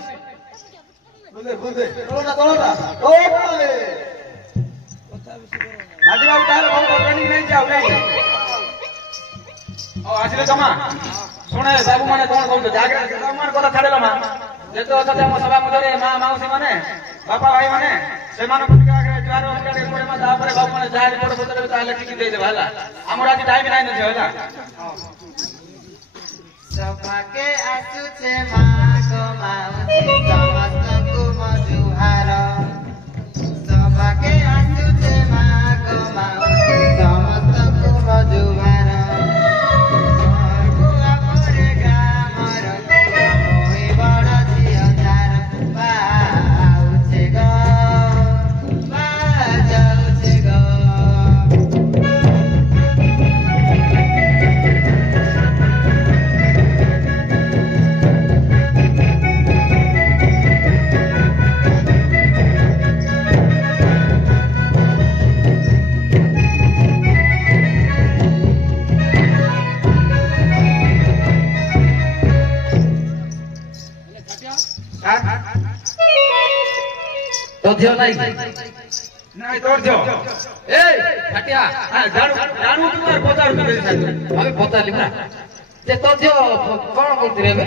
नादी बाबू ताले बाबू ट्रेनिंग नहीं जाओ नहीं ओ आसिले जमा सुने बाबू माने कोन कहू जागे बाबू मान কথা ছাড়েলা মা যেতে অছতে ଆମ ସଭା ମଧ୍ୟରେ ମା ମାଉସୀ ମାନେ ବାପା ଭାଇ ମାନେ ସେମାନଙ୍କୁ ଟିକେ ଆଗରେ ଚାର ଅଙ୍କାରେ ପଡେ ମା ତାପରେ ବାବୁ ମାନେ ଯାହା ରିପୋର୍ଟ ପତ୍ର ତାହେଲେ ଠିକି ଦେଇଦେବା ହେଲା ଆମର ଆଜି ଟାଇମ ନାହିଁ ନଥିବ ହେଲା ସଭାକେ ଆସୁଛେ ମାଗ ମାଉସୀ ସମସ୍ତଙ୍କୁ ମଜୁହାର ସଭାକେ ଆସୁଛେ ମାଗ ମାଉସୀ ସମସ୍ତଙ୍କୁ ମଜୁହାର ଘରକୁ ପରେ ଗ୍ରାମର ମୋହି ବଡ଼ ଝିଅ ତାର ବାଉଛେ ଗ ବାଜାଉଛେ ଗ તો થયો નહીં ନାଇଁ ତୋର ଝିଅ એ ફાટ્યા ଜାଣୁ ତୁ ତାର ପଚାରୁ હવે ପଚାରିଲି ପରା ଯେ ତୋ ଝିଅ କଣ କରୁଥିଲେ ଏବେ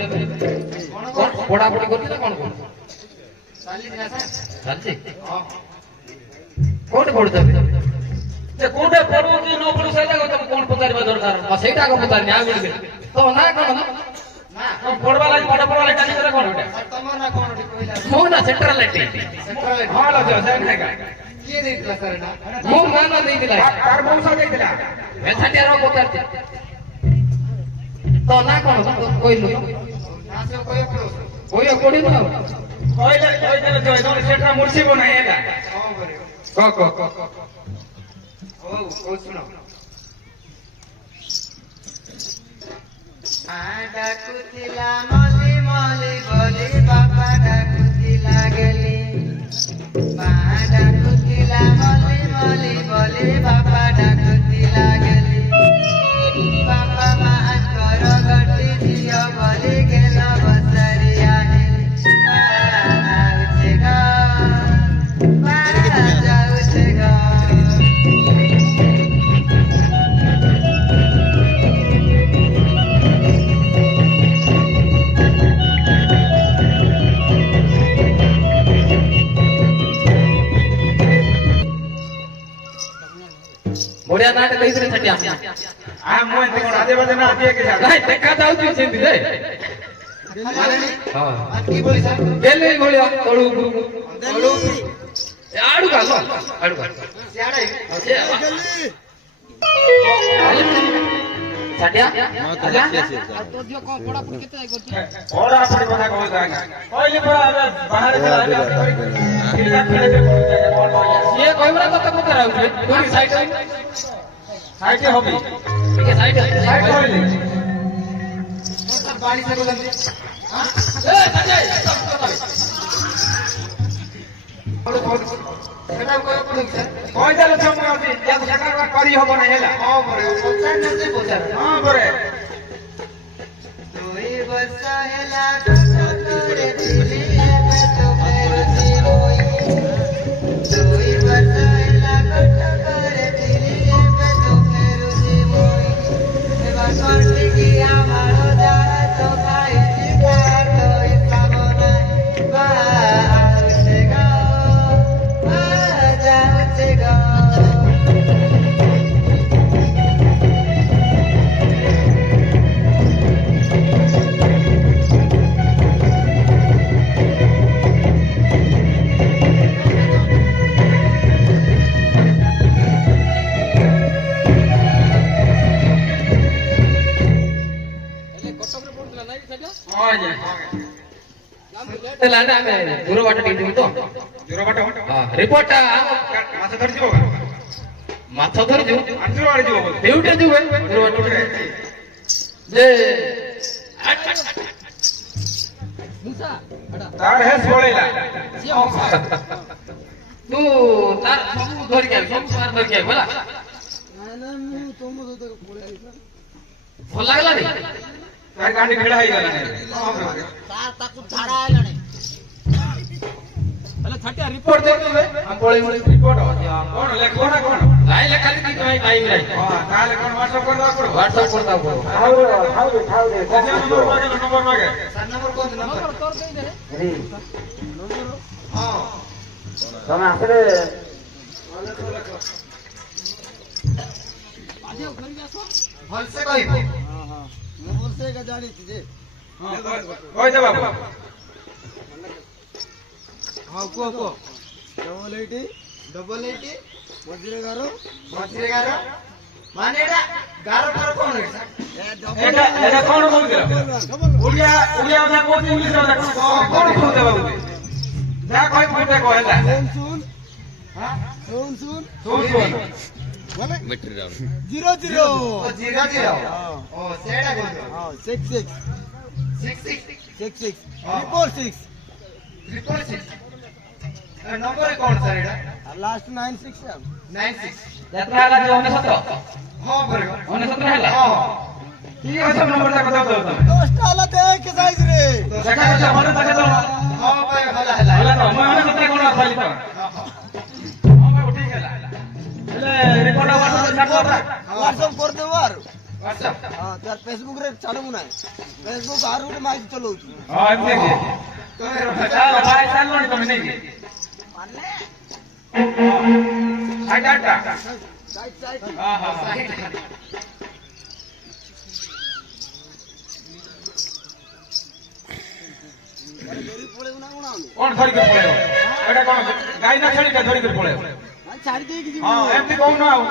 କଣ ପଢାପଢି କରୁଛି ନା କଣ କରୁଛି ଚାଲିଛି କୋଉଠି ପଢୁଛ ଏବେ ଯେ କୋଉଠି ପଢୁ କି ନ ପଢୁ ସେଇଟା ତମେ କଣ ପଚାରିବା ଦରକାର ସେଇଟା ଆଗ ପଚାରିନି ଆଉ ଗୋଟେ ତୋ ନାଁ କଣ ପଢବା ଲାଗି ପାଠ ପଢବା ଲାଗି କାଲି କଣ ଗୋଟେ ତମର ନା କଣ ଟିକେ କହିଲା ମୋ ନା ସେଣ୍ଟ୍ରାଲ ଲାଇଟ୍ ହଁ ଲୋ ଝିଅ ସେ ନାହିଁ କା କିଏ ଦେଇଥିଲା ସାର୍ ଏଟା ମୋ ନାଁ ନା ଦେଇଥିଲା ତାର ମଉସା ଦେଇଥିଲା ମେଥାଟିଆର ପଚାରିଛି ତୋ ନାଁ କଣ କହିଲୁ ନା ସେ କହିବ କହିବ ପଡିବ ଆଉ କହିଦେଲେ ଝିଅ ତମେ ସେଟା ମୁର୍ସିବ ନାହିଁ ହେଲା କଣ କରିବ କହ ହଉ ହଉ ଶୁଣ ଡାକୁଥିଲା ମଲି ମଲି ବୋଲି ବାପା ଡାକୁଥିଲା ଗେଲି ମା ଡାକୁଥିଲା ମଲି ମଲି ବୋଲି ବାପା ଡାକୁଥିଲା ଗେଲି ବାପା ମାଙ୍କର ଗଟି ଝିଅ ବୋଲି ଗେଲ ବସାରି ଆଣିଲି ବାଉଛେ ଗ ବଢିଆ ନାଁଟେ ଦେଇଥିଲେ ଛାଟିଆ ଆ ମୁଁ ଏତେ କଣ ଆଜେ ବାଜେ ନା ଦିଏ କି ସାର୍ ନାଇଁ ଦେଖା ଯାଉଛି ସେମିତି ଯେ ହଁ ଗେଲେ ଭଳିଆ ତଳୁ ଉପରକୁ ଆଡୁ ଗାଲ ଆଡୁ ଗାଲ ଛାଟିଆ ପଢାପଢି କଥା କହୁଛ ଆଜ୍ଞା କହିଲି ପରା ଆମେ ବାହାରେ ଥିଲା ଏବେ କ୍ରୀଡ଼ା ଖେଳିତେ ପଡୁଛି ଆଜ୍ଞା କଣ କରିବା ସିଏ କହିବ ନା ତତେ ପଚାର ହଉଛି କୋଉଠି ସାଇଡ ସାଇଟ୍ ହବି ଟିକେ ସାଇଡ ସାଇଟ୍ କହିଲି କହିଦେଲେ ଛମୁର ଅଛି ସେଟା କରି ହବ ନାହିଁ ହେଲା ହଁ ପରେ ଦୁଇ ବର୍ଷ ହେଲା କଷ୍ଟ କରିଥିଲି ଏବେ ତ ଫେରୁଛି ହୋଇ ଦୁଇ ବର୍ଷ ହେଲା କଷ୍ଟ କରିଥିଲି ଏବେ ତ ଫେରୁଛି ହୋଇ এবার করতে কি আমার যারা তো খাইছি তার তো ইসলাম নাই বাজছে গো ହଁ ଆଜ୍ଞା ହେଲା ଆମେ ଦୂର ବାଟ ଟିକେ ଯିବୁ ତ ଦୂର ବାଟ ରିପୋର୍ଟଟା ମାଛ ଧରିଯିବ ମାଛ ଧରି ଯିବୁ ଆଞ୍ଚଳ ଆଡେ ଯିବ ବୋଧେ ଡ୍ୟୁଟି ଯିବୁ ଦୂର ବାଟ ଯେ ତାର ହେସ୍ ପଳେଇଲା ତୁ ତାର ସବୁ ଧରିକି ଆଇବୁ ସବୁ ସାର ଧରିକି ଆଇବୁ ହେଲା ଭଲ ଲାଗିଲାନି ତାର ଗାଣ୍ଡି ଭିଡା ହେଇଗଲା ତାକୁ ଝାଡା ହେଲାଣି ରିପୋର୍ଟ ଦେଇଦେବେ ଆମେ ପଳେଇବୁ ରିପୋର୍ଟ କଣ ଲେଖିବ ନା କଣ ନାଇଁ ଲେଖାଲି କିଛି ନାଇଁ ଟାଇମ୍ ନାହିଁ ହଁ ତାହେଲେ କଣ ହ୍ୱାଟ୍ସଆପ କରିଦେବାକୁ ପଡିବ ହ୍ୱାଟ୍ସଆପ କରିଦେବାକୁ ପଡ଼ିବ ନମ୍ବର ମାଗେ ସାର୍ ନମ୍ବର କୁହନ୍ତୁ ନମ୍ବର ତମେ ଆସିଲେ ଭଲସେ କହିବ ମୁଁ ବର୍ଷେ ଏକା ଜାଣିଛି ଯେ କହିଦେ ବାବୁ ହଁ କୁହ ଡବଲ ଏଇଟି ମଝିରେ ଗାର ମଝିରେ ଗାର ମାନେ ଏଇଟା ଗାର ଫାର କଣ ଏଇଟା ଏଟା ଏଟା କଣ କହୁଥିଲ ଓଡ଼ିଆ ଓଡ଼ିଆ କଥା କହୁଛି ଇଂଲିଶ କଥା କଣ କହୁଛ ବାବୁ ଯାହା କହି ପୁଟେ କହିଲା ଶୁଣ ଶୁଣ ଶୁଣ ଶୁଣ ଜିରୋ ଜିରୋ ଜିରୋ ଜିରୋ ଓ ସେଇଟା କହୁଛ ହଁ 66 66 66 ରିପୋର୍ଟ 6 ଟ୍ରିପଲ୍ ସିକ୍ସ ନମ୍ବର କଣ ସାର୍ ଏଇଟା ଲାଷ୍ଟ 96 ଆଉ 96 ଯାତ୍ରା ହେଲା ଯେ 69 ହଁ ପରେ 69 ହେଲା ହଁ ଠିକ ଅଛି ନମ୍ବର ଟା କଥା କହୁଛ 10ଟା ହେଲା ଦେଖ ସାଇଜ ରେ ସେଟା କଥା ଭଲ ତାକେ ତ ହଁ ଭାଇ ଭଲ ହେଲା ହେଲା ତ ମୁଁ ମାନେ ସତରେ କଣ ଖାଲି ତ ହଁ ବାବୁ ଠିକ ହେଲା ହେଲେ ରିପୋର୍ଟ ହ୍ୱାଟ୍ସଆପ WhatsApp କରିଦେବ ଆରୁ ହ୍ୱାଟ୍ସଆପ ହଁ ତାର ଫେସବୁକ ରେ ଛାଡିବୁ ନାହିଁ ଫେସବୁକ ଆରୁ ଗୋଟେ ମାଇକ ଚଲଉଛୁ ହଁ ଏମିତି କି ଚାଲ ଭାଇ ଚାଲଣି ତମେ ନେଇକି ସାଇଟ୍ ଆଠଟା ସାଇଟ ସାଇଟ ହଁ ହଁ ପଳେଇବୁ ନା କଣ ଆଉ କଣ ଧରିକି ପଳେଇବ ଏଇଟା କଣ ଗାଈ ନା ଛେଳିଟା ଧରିକି ପଳେଇବ ଛାଡି ଦେଇକି ଯିବୁ ହଁ ଏମିତି କହୁନ ଆଉ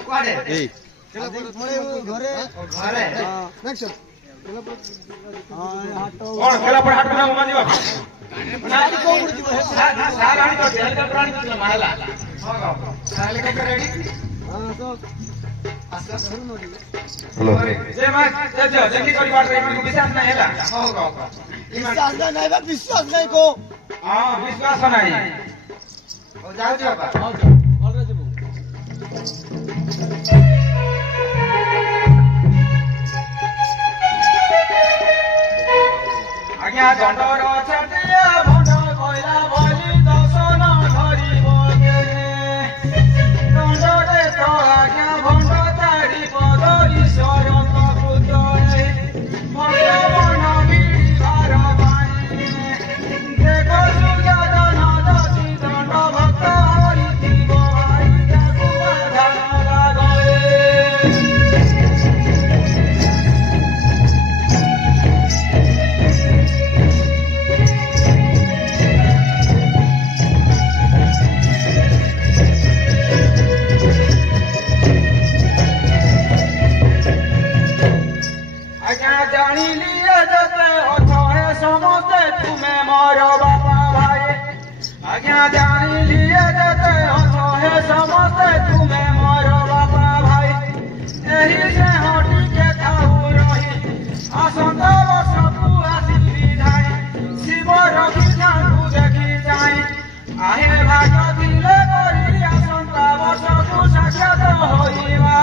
କୁଆଡେ ପଳେଇବୁ ଘରେ ଘରେ ହଁ ନେକ୍ସଟ ହଁ ହାଟ କଣ ଖେଳା ପଡା ହାଟ ନା ଯିବ କୋଉଠି ଯିବ ସାର ଆଣି ତ ହେଲିକପ୍ଟର ଆଣି ତ ମାରଲା ହେଲିକପ୍ଟର ରେଡି ହଁ ତ ଯେ ମା ଯେମିତି କରି ବାଟ ଏମାନଙ୍କୁ ବିଶ୍ୱାସ ନାହିଁ ହେଲା ହଉ ହଉ ବିଶ୍ୱାସ ନାହିଁ ବା ବିଶ୍ୱାସ ନାହିଁ କୋ ହଁ ବିଶ୍ୱାସ ନାହିଁ ହଉ ଯାଉଛି ବାପା ଭଲରେ ଯିବୁ ଆଜ୍ଞା ଦଣ୍ଡର ଛାଟିଆ ଭଣ୍ଡ କହିଲା ବୋଲି ଦର୍ଶନ ଧରିବ ଦଣ୍ଡରେ ତ ଆଜ୍ଞା ଭଣ୍ଡ ଚାରି ପଦ ଈଶ୍ୱରଙ୍କ ପୁତ୍ର ଭଗବାନ ବିଡ଼ିବାର ପାଇଁ ଦେଖ ସୁଜାତ ନଦୀ ଦଣ୍ଡ ଜାଣିଲି ଯେତେ ଅସହେ ସମସ୍ତେ ତୁମେ ମୋର ବାପା ଭାଇ ଏହି ସ୍ନେହ ଟିକେ ଥାଉ ରହି ଆସନ୍ତା ବର୍ଷକୁ ଆସିବି ଧାଇଁ ଶିବ ରଖିଥାନ୍ତୁ ଦେଖି ଯାଇ ଆହେ ଭାଗ୍ୟ ଥିଲେ କରି ଆସନ୍ତା ବର୍ଷକୁ ସାକ୍ଷାତ ହୋଇବା